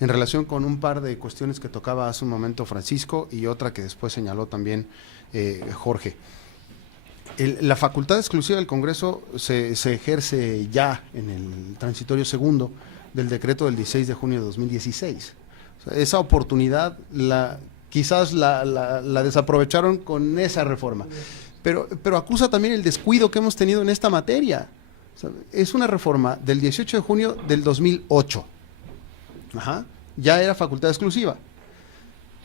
en relación con un par de cuestiones que tocaba hace un momento Francisco y otra que después señaló también Jorge. La facultad exclusiva del Congreso se ejerce ya en el transitorio segundo del decreto del 16 de junio de 2016. O sea, esa oportunidad quizás la desaprovecharon con esa reforma, pero acusa también el descuido que hemos tenido en esta materia. O sea, es una reforma del 18 de junio del 2008. Ajá, ya era facultad exclusiva.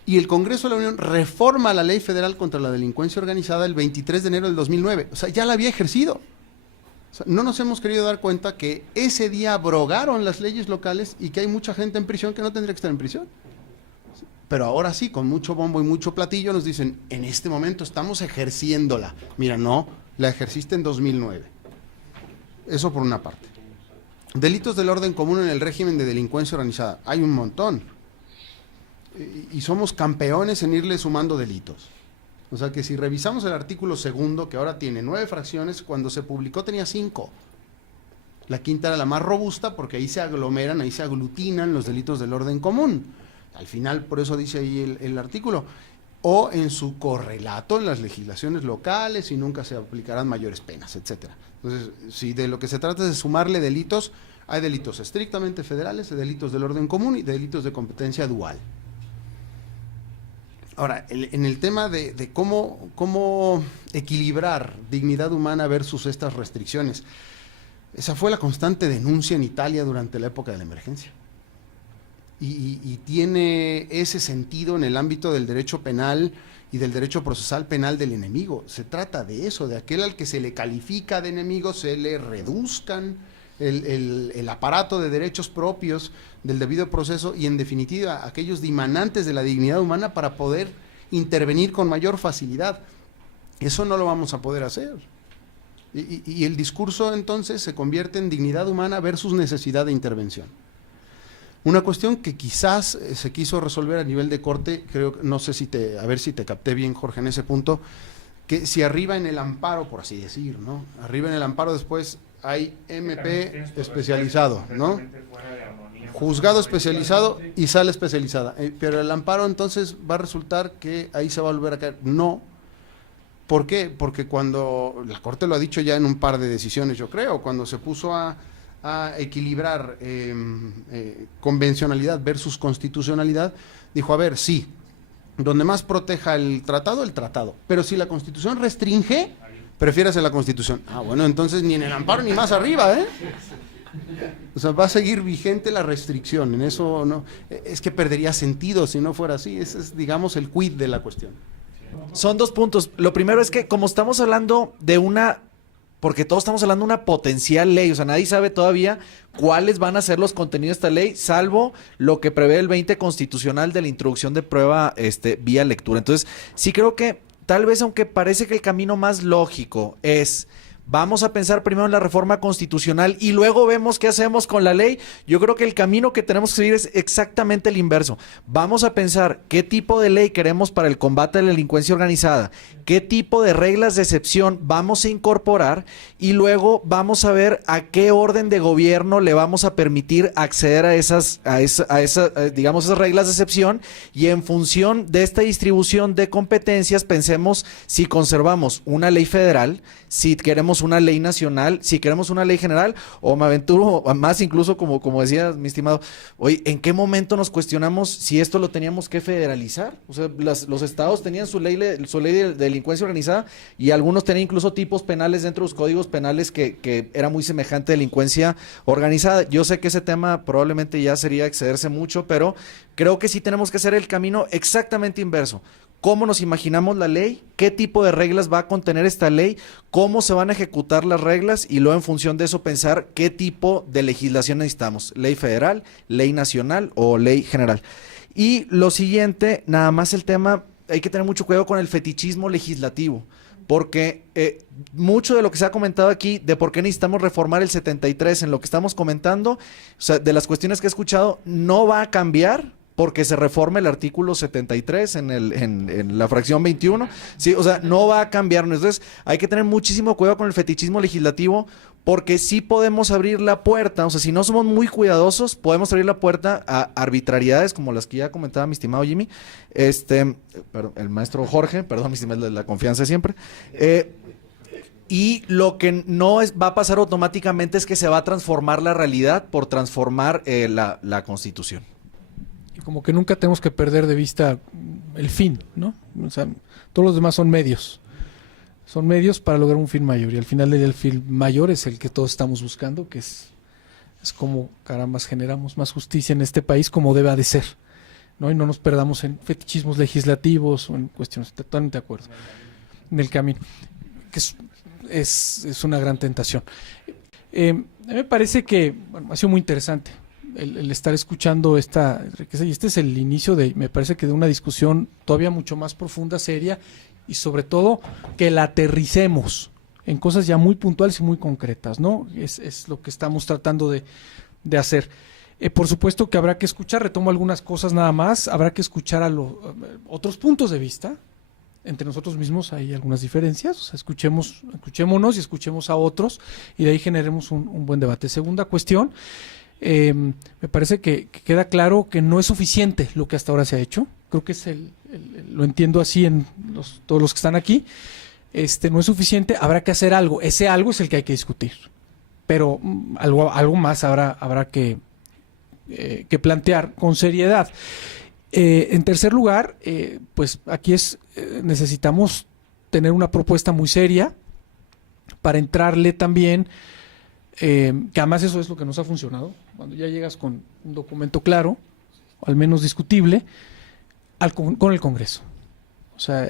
Y el Congreso de la Unión reforma la Ley Federal contra la Delincuencia Organizada el 23 de enero del 2009. O sea, ya la había ejercido. O sea, no nos hemos querido dar cuenta que ese día abrogaron las leyes locales y que hay mucha gente en prisión que no tendría que estar en prisión. Pero ahora sí, con mucho bombo y mucho platillo, nos dicen, en este momento estamos ejerciéndola. Mira, no, la ejerciste en 2009. Eso por una parte. Delitos del orden común en el régimen de delincuencia organizada. Hay un montón. Y somos campeones en irle sumando delitos. O sea que si revisamos el artículo segundo, que ahora tiene 9 fracciones, cuando se publicó tenía 5. La quinta era la más robusta porque ahí se aglomeran, ahí se aglutinan los delitos del orden común. Al final, por eso dice ahí el artículo. O en su correlato en las legislaciones locales y nunca se aplicarán mayores penas, etcétera. Entonces, si de lo que se trata es de sumarle delitos, hay delitos estrictamente federales, hay delitos del orden común y delitos de competencia dual. Ahora, en el tema de cómo equilibrar dignidad humana versus estas restricciones, esa fue la constante denuncia en Italia durante la época de la emergencia. Y tiene ese sentido en el ámbito del derecho penal y del derecho procesal penal del enemigo. Se trata de eso, de aquel al que se le califica de enemigo, se le reduzcan el aparato de derechos propios del debido proceso y en definitiva aquellos dimanantes de la dignidad humana para poder intervenir con mayor facilidad. Eso no lo vamos a poder hacer. Y el discurso entonces se convierte en dignidad humana versus necesidad de intervención. Una cuestión que quizás se quiso resolver a nivel de corte, creo, no sé si a ver si te capté bien, Jorge, en ese punto, que si arriba en el amparo, por así decir, ¿no? Arriba en el amparo después hay MP especializado, ¿no? Juzgado especializado y sala especializada. Pero el amparo entonces va a resultar que ahí se va a volver a caer. No. ¿Por qué? Porque cuando, la Corte lo ha dicho ya en un par de decisiones, yo creo, cuando se puso a equilibrar convencionalidad versus constitucionalidad, dijo, a ver, sí, donde más proteja el tratado, pero si la Constitución restringe, prefieras en la Constitución. Ah, bueno, entonces ni en el amparo ni más arriba, ¿eh? O sea, va a seguir vigente la restricción, en eso no, es que perdería sentido si no fuera así, ese es, digamos, el quid de la cuestión. Son 2 puntos. Lo primero es que como estamos hablando de porque todos estamos hablando de una potencial ley, o sea, nadie sabe todavía cuáles van a ser los contenidos de esta ley, salvo lo que prevé el 20 constitucional de la introducción de prueba vía lectura. Entonces, sí creo que tal vez, aunque parece que el camino más lógico es vamos a pensar primero en la reforma constitucional y luego vemos qué hacemos con la ley, yo creo que el camino que tenemos que seguir es exactamente el inverso. Vamos a pensar qué tipo de ley queremos para el combate a la delincuencia organizada, qué tipo de reglas de excepción vamos a incorporar y luego vamos a ver a qué orden de gobierno le vamos a permitir acceder a esas digamos, esas reglas de excepción, y en función de esta distribución de competencias pensemos si conservamos una ley federal, si queremos una ley nacional, si queremos una ley general, o me aventuro más incluso como decía mi estimado, oye, ¿en qué momento nos cuestionamos si esto lo teníamos que federalizar? O sea, los estados tenían su ley de delincuencia organizada y algunos tenían incluso tipos penales dentro de los códigos penales que era muy semejante a delincuencia organizada. Yo sé que ese tema probablemente ya sería excederse mucho, pero creo que sí tenemos que hacer el camino exactamente inverso. ¿Cómo nos imaginamos la ley? ¿Qué tipo de reglas va a contener esta ley? ¿Cómo se van a ejecutar las reglas? Y luego en función de eso pensar qué tipo de legislación necesitamos. ¿Ley federal, ley nacional o ley general? Y lo siguiente, nada más el tema, hay que tener mucho cuidado con el fetichismo legislativo. Porque mucho de lo que se ha comentado aquí, de por qué necesitamos reformar el 73, en lo que estamos comentando, o sea, de las cuestiones que he escuchado, no va a cambiar porque se reforme el artículo 73 en la fracción 21, sí, o sea, no va a cambiar. Entonces hay que tener muchísimo cuidado con el fetichismo legislativo, porque sí podemos abrir la puerta, o sea, si no somos muy cuidadosos, podemos abrir la puerta a arbitrariedades como las que ya comentaba mi estimado Jimmy, perdón, el maestro Jorge, perdón, mi estimado, la confianza de siempre. Y lo que no va a pasar automáticamente es que se va a transformar la realidad por transformar la Constitución. Y como que nunca tenemos que perder de vista el fin, ¿no? O sea, todos los demás son medios. Son medios para lograr un fin mayor. Y al final el fin mayor es el que todos estamos buscando, que es como, caramba, generamos más justicia en este país como debe de ser, ¿no? Y no nos perdamos en fetichismos legislativos o en cuestiones, totalmente de acuerdo, en el camino, que es una gran tentación. Me parece que bueno, ha sido muy interesante el estar escuchando esta riqueza, y este es el inicio me parece que de una discusión todavía mucho más profunda, seria, y sobre todo que la aterricemos en cosas ya muy puntuales y muy concretas, ¿no? Es lo que estamos tratando de hacer. Por supuesto que habrá que escuchar, retomo algunas cosas nada más, habrá que escuchar a otros puntos de vista. Entre nosotros mismos hay algunas diferencias, o sea, escuchémonos y escuchemos a otros, y de ahí generemos un buen debate. Segunda cuestión, me parece que queda claro que no es suficiente lo que hasta ahora se ha hecho. Creo que lo entiendo así en todos los que están aquí. No es suficiente, habrá que hacer algo. Ese algo es el que hay que discutir. Pero algo más habrá que plantear con seriedad. En tercer lugar, pues aquí necesitamos tener una propuesta muy seria para entrarle también, que además eso es lo que nos ha funcionado. Cuando ya llegas con un documento claro, o al menos discutible, con el Congreso. O sea,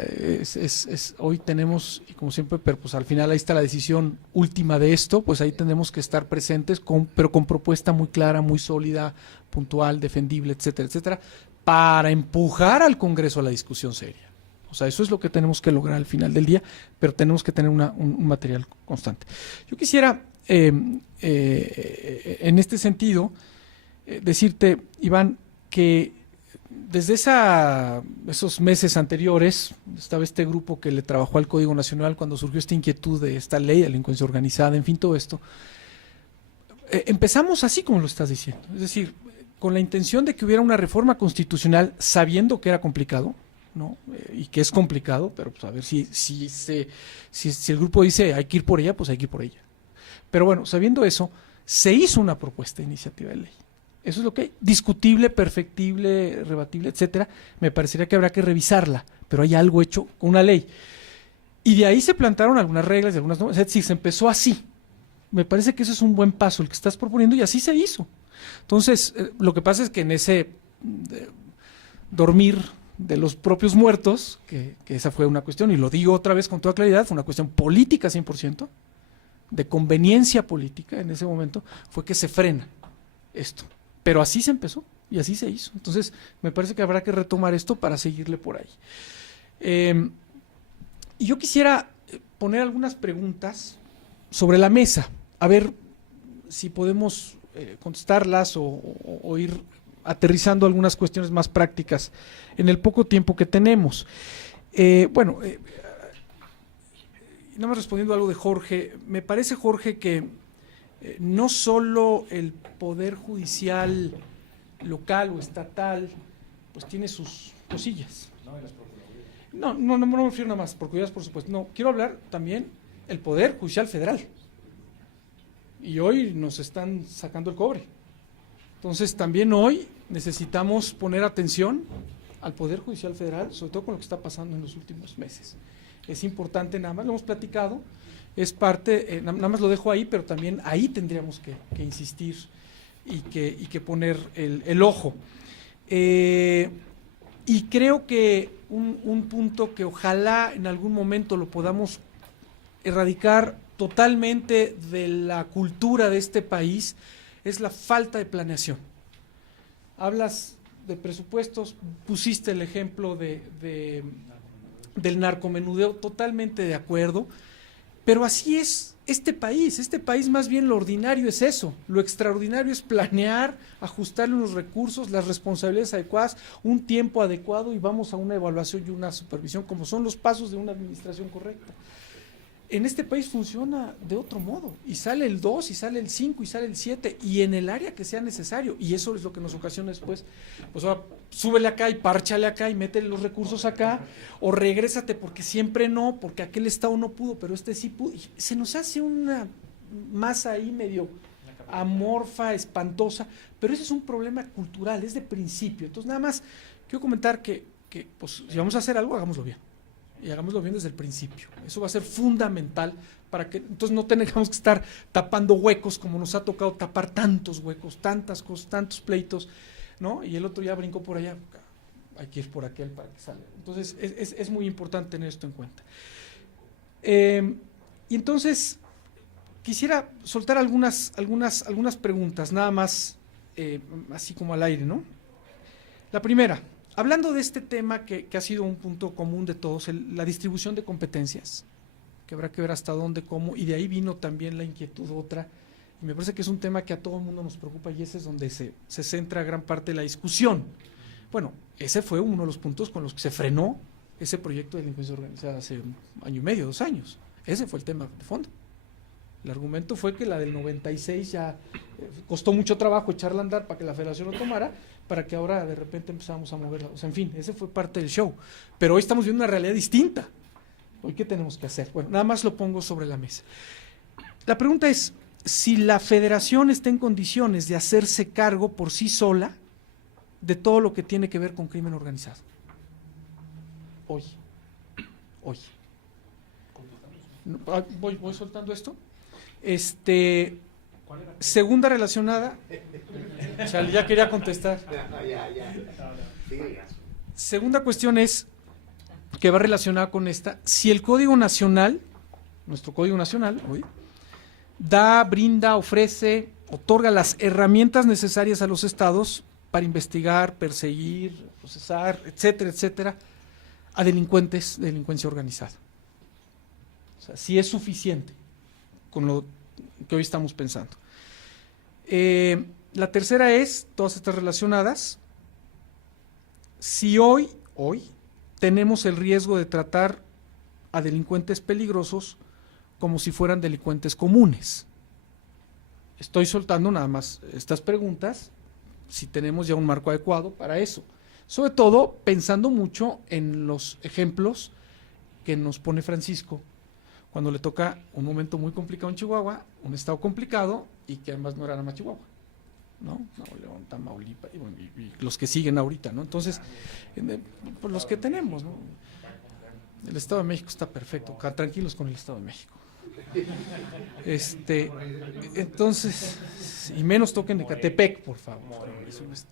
hoy tenemos, y como siempre, pero pues al final ahí está la decisión última de esto, pues ahí tenemos que estar presentes, pero con propuesta muy clara, muy sólida, puntual, defendible, etcétera, etcétera, para empujar al Congreso a la discusión seria. O sea, eso es lo que tenemos que lograr al final del día, pero tenemos que tener un material constante. Yo quisiera, en este sentido, decirte, Iván, que desde esos meses anteriores, estaba este grupo que le trabajó al Código Nacional cuando surgió esta inquietud de esta ley, de delincuencia organizada, en fin, todo esto. Empezamos así como lo estás diciendo, es decir, con la intención de que hubiera una reforma constitucional, sabiendo que era complicado, ¿no? Y que es complicado, pero pues a ver si el grupo dice hay que ir por ella, pues hay que ir por ella. Pero bueno, sabiendo eso, se hizo una propuesta de iniciativa de ley. Eso es lo que hay. Discutible, perfectible, rebatible, etcétera. Me parecería que habrá que revisarla, pero hay algo hecho con una ley. Y de ahí se plantaron algunas reglas y algunas normas. Es decir, se empezó así. Me parece que eso es un buen paso el que estás proponiendo, y así se hizo. Entonces, lo que pasa es que en ese dormir de los propios muertos, que esa fue una cuestión, y lo digo otra vez con toda claridad, fue una cuestión política 100%, de conveniencia política en ese momento, fue que se frena esto. Pero así se empezó y así se hizo. Entonces, me parece que habrá que retomar esto para seguirle por ahí. Y yo quisiera poner algunas preguntas sobre la mesa, a ver si podemos contestarlas o ir aterrizando algunas cuestiones más prácticas en el poco tiempo que tenemos. Nada más respondiendo a algo de Jorge, me parece, Jorge, que no solo el Poder Judicial local o estatal pues tiene sus cosillas. No me refiero nada más, por supuesto. No, quiero hablar también el Poder Judicial Federal. Y hoy nos están sacando el cobre. Entonces también hoy necesitamos poner atención al Poder Judicial Federal, sobre todo con lo que está pasando en los últimos meses. Es importante, nada más lo hemos platicado, es parte, nada más lo dejo ahí, pero también ahí tendríamos que insistir y que poner el ojo. Y creo que un punto que ojalá en algún momento lo podamos erradicar totalmente de la cultura de este país es la falta de planeación. Hablas de presupuestos, pusiste el ejemplo del narcomenudeo, totalmente de acuerdo, pero así es este país más bien lo ordinario es eso, lo extraordinario es planear, ajustarle los recursos, las responsabilidades adecuadas, un tiempo adecuado y vamos a una evaluación y una supervisión, como son los pasos de una administración correcta. En este país funciona de otro modo, y sale el 2, y sale el 5, y sale el 7, y en el área que sea necesario, y eso es lo que nos ocasiona después, pues ahora súbele acá y párchale acá y métele los recursos acá, o regrésate porque siempre no, porque aquel estado no pudo, pero este sí pudo, y se nos hace una masa ahí medio amorfa, espantosa, pero ese es un problema cultural, es de principio. Entonces nada más quiero comentar que pues, si vamos a hacer algo, hagámoslo bien. Y hagámoslo bien desde el principio. Eso va a ser fundamental para que entonces no tengamos que estar tapando huecos como nos ha tocado tapar tantos huecos, tantas cosas, tantos pleitos, ¿no? Y el otro ya brincó por allá, hay que ir por aquel para que salga. Entonces es muy importante tener esto en cuenta. Y entonces quisiera soltar algunas preguntas, nada más así como al aire, ¿no? La primera. Hablando de este tema que ha sido un punto común de todos, la distribución de competencias, que habrá que ver hasta dónde, cómo, y de ahí vino también la inquietud otra, y me parece que es un tema que a todo el mundo nos preocupa y ese es donde se centra gran parte de la discusión. Bueno, ese fue uno de los puntos con los que se frenó ese proyecto de delincuencia organizada hace un año y medio, 2 años. Ese fue el tema de fondo. El argumento fue que la del 96 ya costó mucho trabajo echarla a andar para que la federación lo tomara, para que ahora de repente empezamos a moverla. O sea, en fin, ese fue parte del show. Pero hoy estamos viendo una realidad distinta. ¿Hoy qué tenemos que hacer? Bueno, nada más lo pongo sobre la mesa. La pregunta es, si la federación está en condiciones de hacerse cargo por sí sola de todo lo que tiene que ver con crimen organizado. Hoy. Voy soltando esto. Segunda relacionada, o sea, ya quería contestar. Segunda cuestión es, que va relacionada con esta, si el Código Nacional, nuestro Código Nacional, hoy, brinda, ofrece, otorga las herramientas necesarias a los estados para investigar, perseguir, procesar, etcétera, etcétera, a delincuentes de delincuencia organizada. O sea, si es suficiente con lo que hoy estamos pensando. La tercera es, todas estas relacionadas, si hoy tenemos el riesgo de tratar a delincuentes peligrosos como si fueran delincuentes comunes. Estoy soltando nada más estas preguntas, si tenemos ya un marco adecuado para eso. Sobre todo pensando mucho en los ejemplos que nos pone Francisco, cuando le toca un momento muy complicado en Chihuahua, un estado complicado y que además no era nada más Chihuahua, ¿no? Nuevo León, Tamaulipas y los que siguen ahorita, ¿no? Entonces, pues los que tenemos, ¿no? El Estado de México está perfecto, tranquilos con el Estado de México. Entonces, y menos toquen de Catepec, por favor, eso no es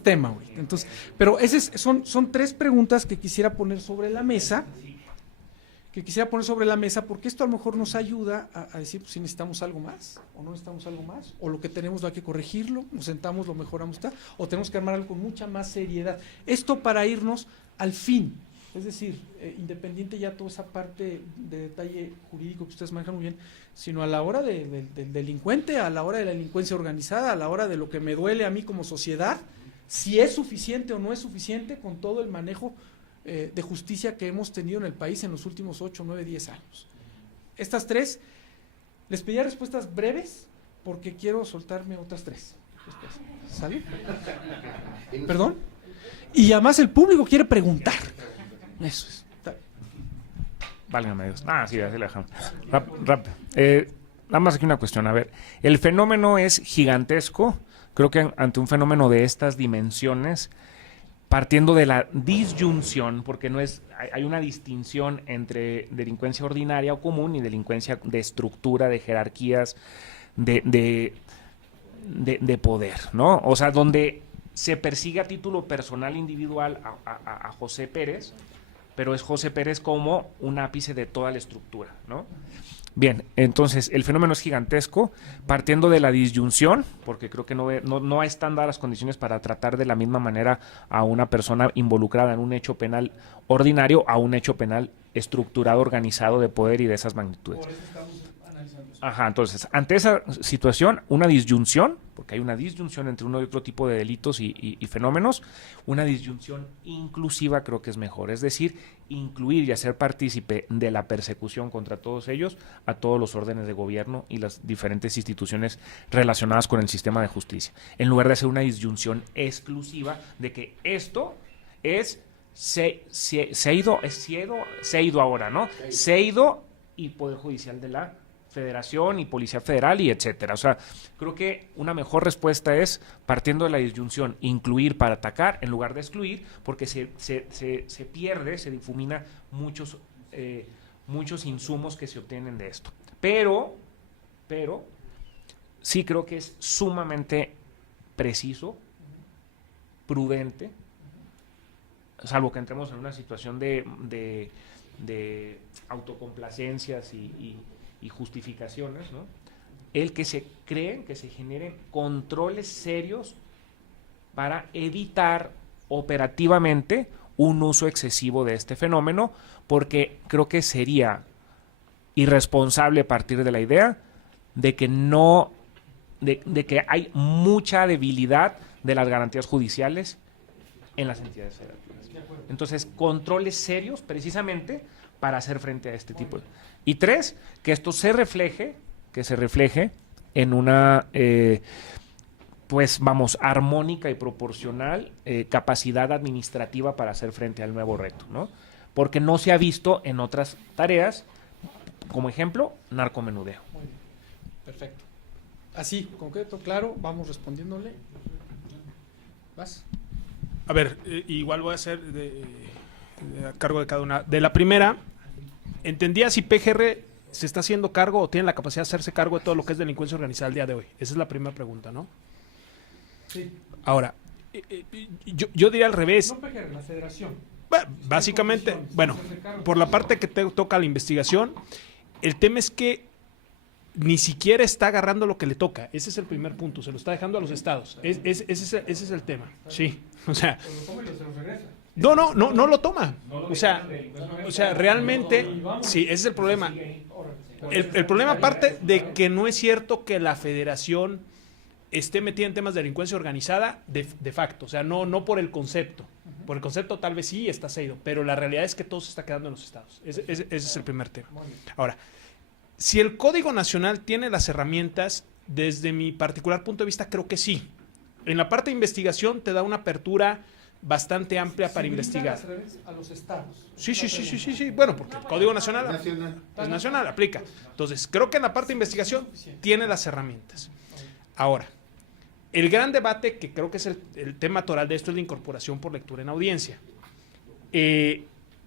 tema ahorita. Entonces, pero son 3 preguntas que quisiera poner sobre la mesa, porque esto a lo mejor nos ayuda a decir pues, si necesitamos algo más, o no necesitamos algo más, o lo que tenemos hay que corregirlo, nos sentamos, lo mejoramos, o tenemos que armar algo con mucha más seriedad. Esto para irnos al fin, es decir, independiente ya toda esa parte de detalle jurídico que ustedes manejan muy bien, sino a la hora del delincuente, a la hora de la delincuencia organizada, a la hora de lo que me duele a mí como sociedad, si es suficiente o no es suficiente con todo el manejo de justicia que hemos tenido en el país en los últimos 8, 9, 10 años. Estas 3, les pedí respuestas breves porque quiero soltarme otras 3. ¿Sale? ¿Perdón? Y además el público quiere preguntar. Eso es. Válgame Dios. Sí, así la dejamos. Rápido. Nada más aquí una cuestión. A ver, el fenómeno es gigantesco. Creo que ante un fenómeno de estas dimensiones, partiendo de la disyunción, porque no es, hay una distinción entre delincuencia ordinaria o común y delincuencia de estructura, de jerarquías, de poder, ¿no? O sea, donde se persigue a título personal individual a José Pérez, pero es José Pérez como un ápice de toda la estructura, ¿no? Bien, entonces el fenómeno es gigantesco, partiendo de la disyunción, porque creo que no están dadas las condiciones para tratar de la misma manera a una persona involucrada en un hecho penal ordinario a un hecho penal estructurado, organizado de poder y de esas magnitudes. Por eso estamos analizando esto. Ajá, entonces, ante esa situación, una disyunción, porque hay una disyunción entre uno y otro tipo de delitos y fenómenos, una disyunción inclusiva creo que es mejor, es decir, incluir y hacer partícipe de la persecución contra todos ellos a todos los órdenes de gobierno y las diferentes instituciones relacionadas con el sistema de justicia, en lugar de hacer una disyunción exclusiva de que esto es, se ha ido ahora, ¿no? Se ha ido y Poder Judicial de la Federación y Policía Federal y etcétera. O sea, creo que una mejor respuesta es, partiendo de la disyunción, incluir para atacar en lugar de excluir, porque se pierde, se difumina muchos insumos que se obtienen de esto. Pero, sí creo que es sumamente preciso, prudente, salvo que entremos en una situación de autocomplacencias y justificaciones, ¿no? El que se creen, que se generen controles serios para evitar operativamente un uso excesivo de este fenómeno, porque creo que sería irresponsable partir de la idea de que de que hay mucha debilidad de las garantías judiciales en las entidades federativas. Entonces, controles serios precisamente para hacer frente a este tipo de... Y 3, que esto se refleje en una, pues vamos, armónica y proporcional capacidad administrativa para hacer frente al nuevo reto, ¿no? Porque no se ha visto en otras tareas, como ejemplo, narcomenudeo. Muy bien, perfecto. Así, concreto, claro, vamos respondiéndole. ¿Vas? A ver, igual voy a hacer a cargo de cada una. De la primera, ¿entendía si PGR se está haciendo cargo o tiene la capacidad de hacerse cargo de todo lo que es delincuencia organizada al día de hoy? Esa es la primera pregunta, ¿no? Sí. Ahora, yo diría al revés. No PGR, la federación. Básicamente, bueno, por la parte que te toca la investigación, el tema es que ni siquiera está agarrando lo que le toca. Ese es el primer punto, se lo está dejando a los estados. Ese es el tema, sí. O sea, no lo toma. O sea, realmente, sí, ese es el problema. El problema parte de que no es cierto que la federación esté metida en temas de delincuencia organizada de facto, o sea, no por el concepto. Por el concepto tal vez sí está cedido, pero la realidad es que todo se está quedando en los estados. Ese es el primer tema. Ahora, si el Código Nacional tiene las herramientas, desde mi particular punto de vista, creo que sí. En la parte de investigación te da una apertura bastante amplia para investigar. A los estados. Sí. Bueno, porque el Código Nacional es nacional, aplica. Entonces, creo que en la parte de investigación tiene las herramientas. Ahora, el gran debate, que creo que es el tema toral de esto, es la incorporación por lectura en audiencia.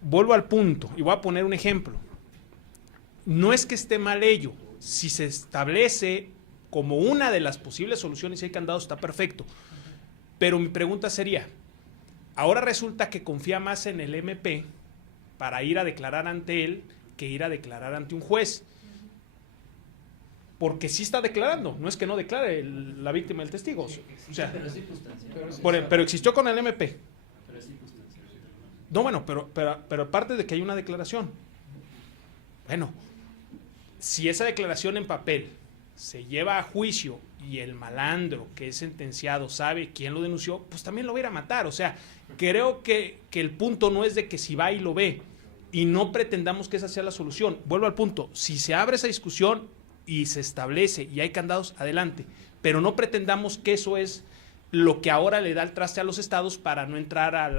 Vuelvo al punto y voy a poner un ejemplo. No es que esté mal ello. Si se establece como una de las posibles soluciones y hay candados, está perfecto. Pero mi pregunta sería, ahora resulta que confía más en el MP para ir a declarar ante él que ir a declarar ante un juez. Porque sí está declarando, no es que no declare la víctima del testigo. O sea, pero existió con el MP. No, bueno, pero aparte de que hay una declaración. Bueno, si esa declaración en papel se lleva a juicio y el malandro que es sentenciado sabe quién lo denunció, pues también lo va a ir a matar. O sea, creo que el punto no es de que si va y lo ve y no pretendamos que esa sea la solución. Vuelvo al punto, si se abre esa discusión y se establece y hay candados, adelante. Pero no pretendamos que eso es lo que ahora le da el traste a los estados para no entrar a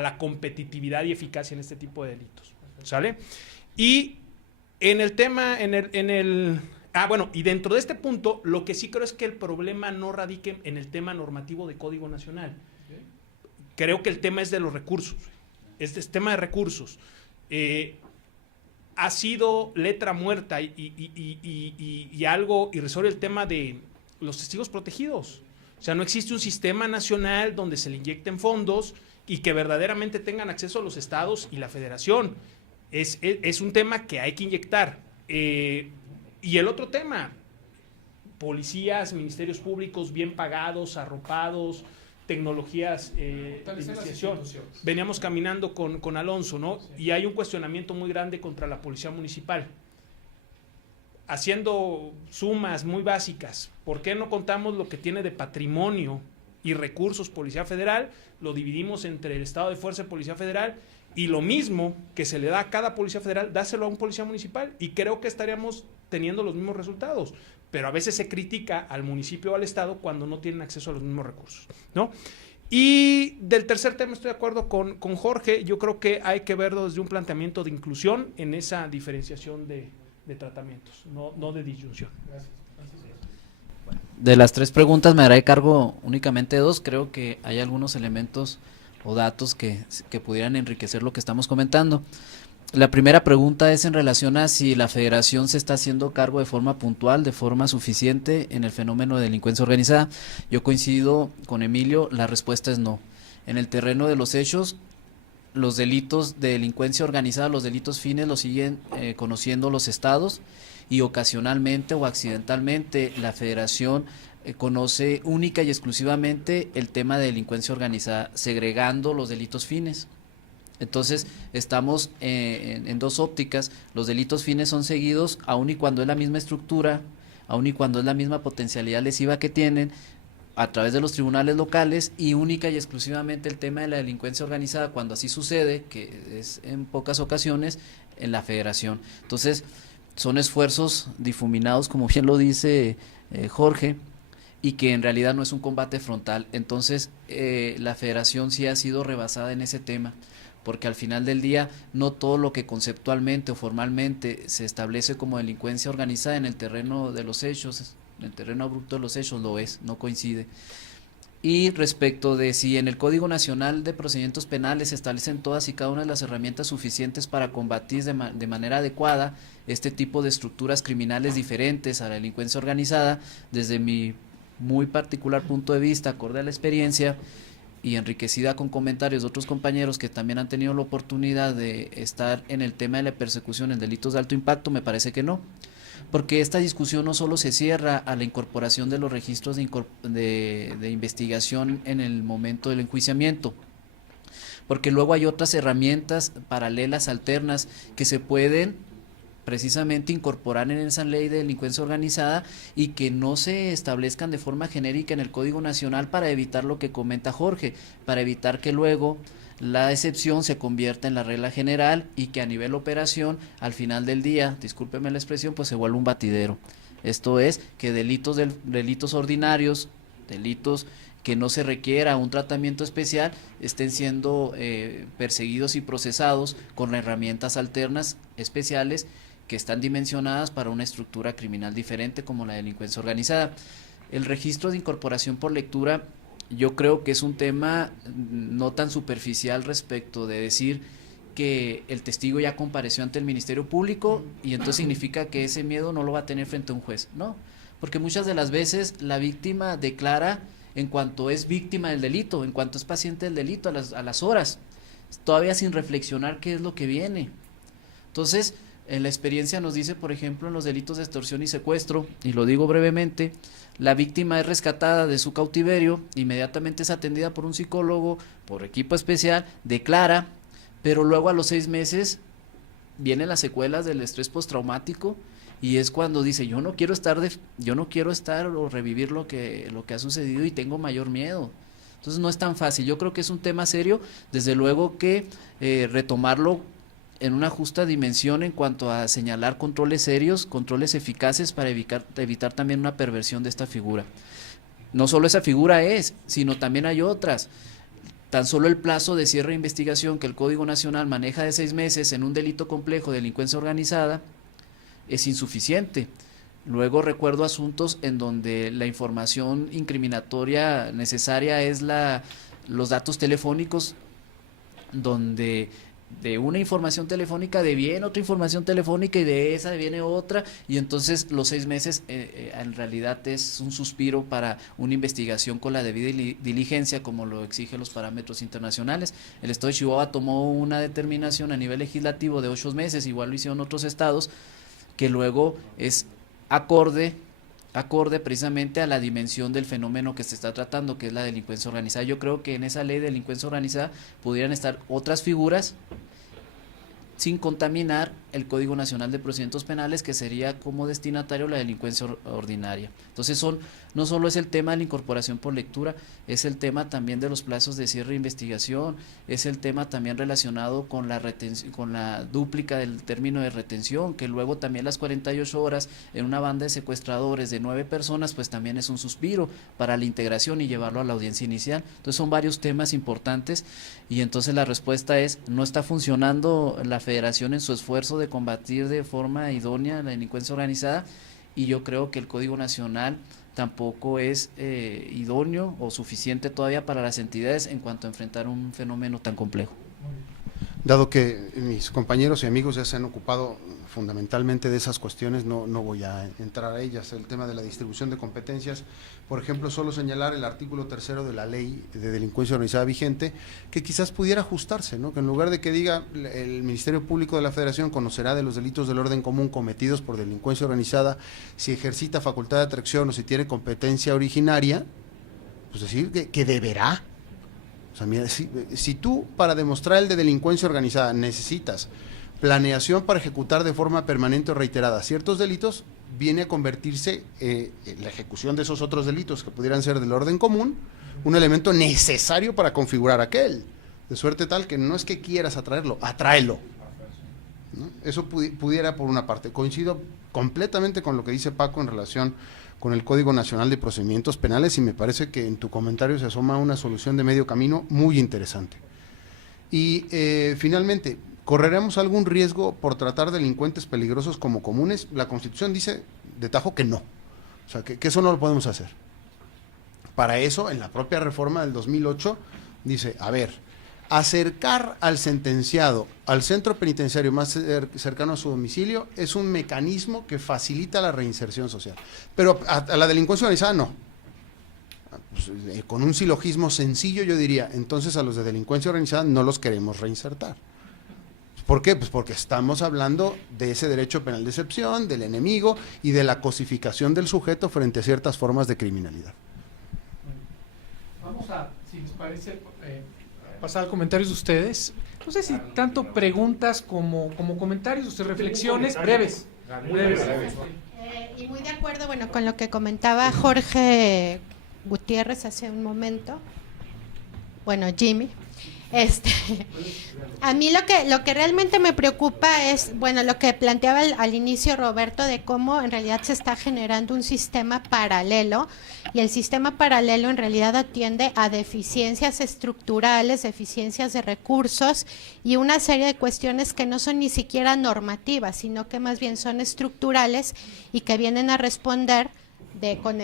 la competitividad y eficacia en este tipo de delitos. ¿Sale? Y en el tema, y dentro de este punto, lo que sí creo es que el problema no radique en el tema normativo de Código Nacional. Creo que el tema es de los recursos. Este es tema de recursos. Ha sido letra muerta y algo irrisorio el tema de los testigos protegidos. O sea, no existe un sistema nacional donde se le inyecten fondos y que verdaderamente tengan acceso a los estados y la federación. Es un tema que hay que inyectar. Y el otro tema, policías, ministerios públicos bien pagados, arropados, tecnologías de investigación. Veníamos caminando con Alonso, ¿no? Sí. Y hay un cuestionamiento muy grande contra la policía municipal. haciendo sumas muy básicas, ¿por qué no contamos lo que tiene de patrimonio y recursos Policía Federal? Lo dividimos entre el estado de fuerza de Policía Federal y lo mismo que se le da a cada Policía Federal, dáselo a un policía municipal y creo que estaríamos teniendo los mismos resultados. Pero a veces se critica al municipio o al estado cuando no tienen acceso a los mismos recursos, ¿no? Y del tercer tema estoy de acuerdo con Jorge. Yo creo que hay que verlo desde un planteamiento de inclusión en esa diferenciación de tratamientos, no de disyunción. De las 3 preguntas me haré cargo únicamente de 2. Creo que hay algunos elementos o datos que pudieran enriquecer lo que estamos comentando. La primera pregunta es en relación a si la federación se está haciendo cargo de forma puntual, de forma suficiente en el fenómeno de delincuencia organizada. Yo coincido con Emilio, la respuesta es no. En el terreno de los hechos, los delitos de delincuencia organizada, los delitos fines los siguen conociendo los estados y ocasionalmente o accidentalmente la federación conoce única y exclusivamente el tema de delincuencia organizada, segregando los delitos fines. Entonces estamos en 2 ópticas. Los delitos fines son seguidos aun y cuando es la misma estructura, aun y cuando es la misma potencialidad lesiva que tienen, a través de los tribunales locales, y única y exclusivamente el tema de la delincuencia organizada, cuando así sucede, que es en pocas ocasiones, en la federación. Entonces son esfuerzos difuminados, como bien lo dice Jorge, y que en realidad no es un combate frontal. Entonces la federación sí ha sido rebasada en ese tema, porque al final del día no todo lo que conceptualmente o formalmente se establece como delincuencia organizada en el terreno de los hechos, en el terreno abrupto de los hechos, lo es, no coincide. Y respecto de si en el Código Nacional de Procedimientos Penales se establecen todas y cada una de las herramientas suficientes para combatir de manera adecuada este tipo de estructuras criminales diferentes a la delincuencia organizada, desde mi muy particular punto de vista, acorde a la experiencia y enriquecida con comentarios de otros compañeros que también han tenido la oportunidad de estar en el tema de la persecución en delitos de alto impacto, me parece que no, porque esta discusión no solo se cierra a la incorporación de los registros de investigación en el momento del enjuiciamiento, porque luego hay otras herramientas paralelas, alternas, que se pueden precisamente incorporar en esa ley de delincuencia organizada y que no se establezcan de forma genérica en el Código Nacional, para evitar lo que comenta Jorge, para evitar que luego la excepción se convierta en la regla general y que a nivel operación, al final del día, discúlpeme la expresión, pues se vuelva un batidero. Esto es, que delitos ordinarios, delitos que no se requiera un tratamiento especial, estén siendo perseguidos y procesados con herramientas alternas especiales que están dimensionadas para una estructura criminal diferente como la delincuencia organizada. El registro de incorporación por lectura, yo creo que es un tema no tan superficial respecto de decir que el testigo ya compareció ante el Ministerio Público y entonces significa que ese miedo no lo va a tener frente a un juez. No, porque muchas de las veces la víctima declara en cuanto es víctima del delito, en cuanto es paciente del delito, a las horas, todavía sin reflexionar qué es lo que viene. Entonces, en la experiencia nos dice, por ejemplo, en los delitos de extorsión y secuestro, y lo digo brevemente, la víctima es rescatada de su cautiverio, inmediatamente es atendida por un psicólogo, por equipo especial, declara, pero luego a los 6 meses vienen las secuelas del estrés postraumático y es cuando dice, yo no quiero estar o revivir lo que ha sucedido y tengo mayor miedo. Entonces no es tan fácil. Yo creo que es un tema serio, desde luego que retomarlo en una justa dimensión en cuanto a señalar controles serios, controles eficaces para evitar también una perversión de esta figura. No solo esa figura es, sino también hay otras. Tan solo el plazo de cierre de investigación que el Código Nacional maneja de 6 meses en un delito complejo de delincuencia organizada es insuficiente. Luego recuerdo asuntos en donde la información incriminatoria necesaria es los datos telefónicos, donde de una información telefónica deviene otra información telefónica y de esa deviene otra, y entonces los 6 meses en realidad es un suspiro para una investigación con la debida diligencia como lo exigen los parámetros internacionales. El estado de Chihuahua tomó una determinación a nivel legislativo de 8 meses, igual lo hicieron otros estados, que luego es acorde precisamente a la dimensión del fenómeno que se está tratando, que es la delincuencia organizada. Yo creo que en esa ley de delincuencia organizada pudieran estar otras figuras sin contaminar el Código Nacional de Procedimientos Penales, que sería como destinatario la delincuencia ordinaria. Entonces no solo es el tema de la incorporación por lectura, es el tema también de los plazos de cierre de investigación, es el tema también relacionado con la con la dúplica del término de retención, que luego también las 48 horas en una banda de secuestradores de 9 personas, pues también es un suspiro para la integración y llevarlo a la audiencia inicial. Entonces son varios temas importantes, y entonces la respuesta es: no está funcionando la Federación en su esfuerzo de combatir de forma idónea la delincuencia organizada, y yo creo que el Código Nacional tampoco es idóneo o suficiente todavía para las entidades en cuanto a enfrentar un fenómeno tan complejo. Dado que mis compañeros y amigos ya se han ocupado fundamentalmente de esas cuestiones, no voy a entrar a ellas. El tema de la distribución de competencias, por ejemplo, solo señalar el artículo 3 de la Ley de Delincuencia Organizada vigente, que quizás pudiera ajustarse, ¿no? Que en lugar de que diga el Ministerio Público de la Federación conocerá de los delitos del orden común cometidos por delincuencia organizada si ejercita facultad de atracción o si tiene competencia originaria, pues decir que deberá. O sea, mira, si tú para demostrar el de delincuencia organizada necesitas planeación para ejecutar de forma permanente o reiterada ciertos delitos, viene a convertirse en la ejecución de esos otros delitos que pudieran ser del orden común, un elemento necesario para configurar aquel, de suerte tal que no es que quieras atraerlo, atráelo, ¿no? Eso pudiera por una parte. Coincido completamente con lo que dice Paco en relación con el Código Nacional de Procedimientos Penales, y me parece que en tu comentario se asoma una solución de medio camino muy interesante. Y finalmente, ¿correremos algún riesgo por tratar delincuentes peligrosos como comunes? La Constitución dice de tajo que no, o sea, que eso no lo podemos hacer. Para eso, en la propia reforma del 2008, dice, a ver, acercar al sentenciado al centro penitenciario más cercano a su domicilio es un mecanismo que facilita la reinserción social. Pero a la delincuencia organizada no. Pues, con un silogismo sencillo yo diría, entonces a los de delincuencia organizada no los queremos reinsertar. ¿Por qué? Pues porque estamos hablando de ese derecho penal de excepción, del enemigo y de la cosificación del sujeto frente a ciertas formas de criminalidad. Vamos a, si les parece, pasar a comentarios de ustedes. No sé si tanto preguntas como comentarios, reflexiones breves. Y muy de acuerdo, bueno, con lo que comentaba Jorge Gutiérrez hace un momento. Bueno, Jimmy. A mí lo que realmente me preocupa es, bueno, lo que planteaba al inicio Roberto, de cómo en realidad se está generando un sistema paralelo, y el sistema paralelo en realidad atiende a deficiencias estructurales, deficiencias de recursos y una serie de cuestiones que no son ni siquiera normativas, sino que más bien son estructurales y que vienen a responder con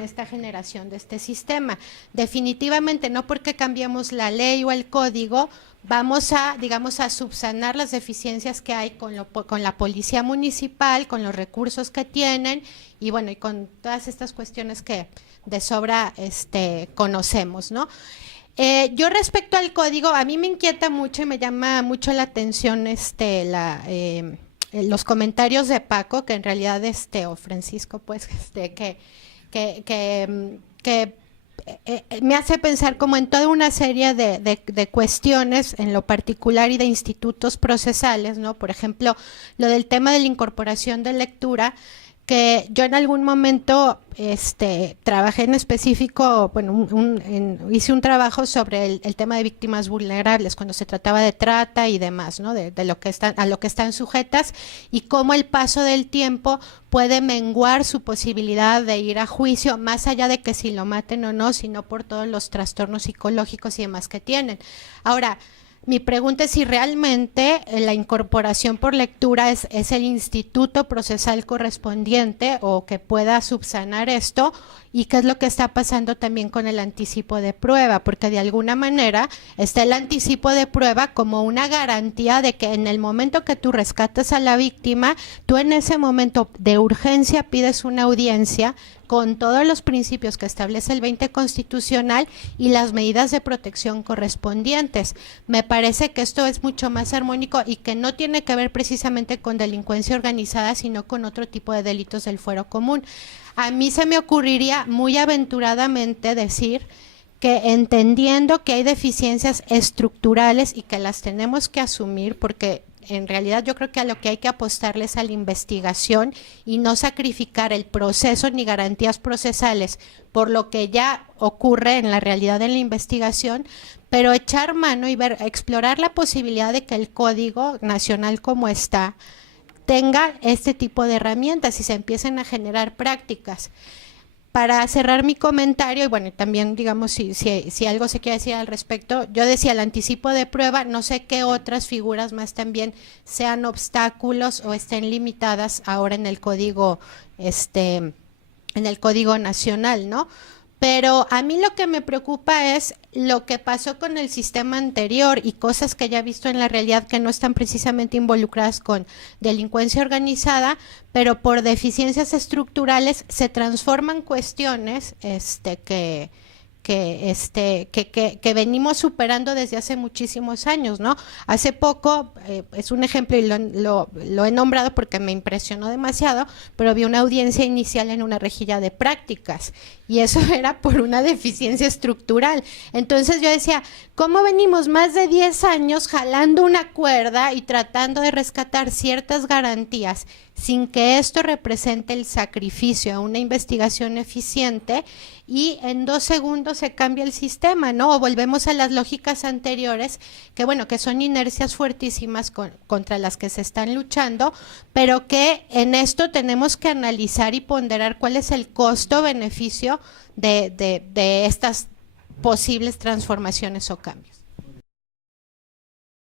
esta generación de este sistema. Definitivamente no porque cambiemos la ley o el código vamos a, digamos, a subsanar las deficiencias que hay con la policía municipal, con los recursos que tienen y bueno, y con todas estas cuestiones que de sobra conocemos, ¿no? Yo respecto al código, a mí me inquieta mucho y me llama mucho la atención los comentarios de Paco, que en realidad o Francisco, pues, que me hace pensar como en toda una serie de cuestiones, en lo particular y de institutos procesales, ¿no? Por ejemplo, lo del tema de la incorporación de lectura, que yo en algún momento trabajé en específico, bueno, hice un trabajo sobre el tema de víctimas vulnerables cuando se trataba de trata y demás, ¿no? De lo que a lo que están sujetas y cómo el paso del tiempo puede menguar su posibilidad de ir a juicio, más allá de que si lo maten o no, sino por todos los trastornos psicológicos y demás que tienen. Ahora, mi pregunta es si realmente la incorporación por lectura es el instituto procesal correspondiente o que pueda subsanar esto, y qué es lo que está pasando también con el anticipo de prueba, porque de alguna manera está el anticipo de prueba como una garantía de que en el momento que tú rescatas a la víctima, tú en ese momento de urgencia pides una audiencia con todos los principios que establece el 20 constitucional y las medidas de protección correspondientes. Me parece que esto es mucho más armónico y que no tiene que ver precisamente con delincuencia organizada, sino con otro tipo de delitos del fuero común. A mí se me ocurriría muy aventuradamente decir que entendiendo que hay deficiencias estructurales y que las tenemos que asumir porque en realidad yo creo que a lo que hay que apostarle es a la investigación y no sacrificar el proceso ni garantías procesales por lo que ya ocurre en la realidad en la investigación, pero echar mano y explorar la posibilidad de que el Código Nacional como está tenga este tipo de herramientas y se empiecen a generar prácticas. Para cerrar mi comentario, y bueno, también digamos si algo se quiere decir al respecto, yo decía el anticipo de prueba, no sé qué otras figuras más también sean obstáculos o estén limitadas ahora en el código, en el Código Nacional, ¿no? Pero a mí lo que me preocupa es lo que pasó con el sistema anterior y cosas que ya he visto en la realidad que no están precisamente involucradas con delincuencia organizada, pero por deficiencias estructurales se transforman cuestiones que venimos superando desde hace muchísimos años, ¿no? Hace poco, es un ejemplo y lo he nombrado porque me impresionó demasiado, pero vi una audiencia inicial en una rejilla de prácticas y eso era por una deficiencia estructural. Entonces yo decía, ¿cómo venimos más de 10 años jalando una cuerda y tratando de rescatar ciertas garantías sin que esto represente el sacrificio a una investigación eficiente y en 2 segundos se cambia el sistema, ¿no? O volvemos a las lógicas anteriores, que bueno, que son inercias fuertísimas contra las que se están luchando, pero que en esto tenemos que analizar y ponderar cuál es el costo-beneficio de estas posibles transformaciones o cambios.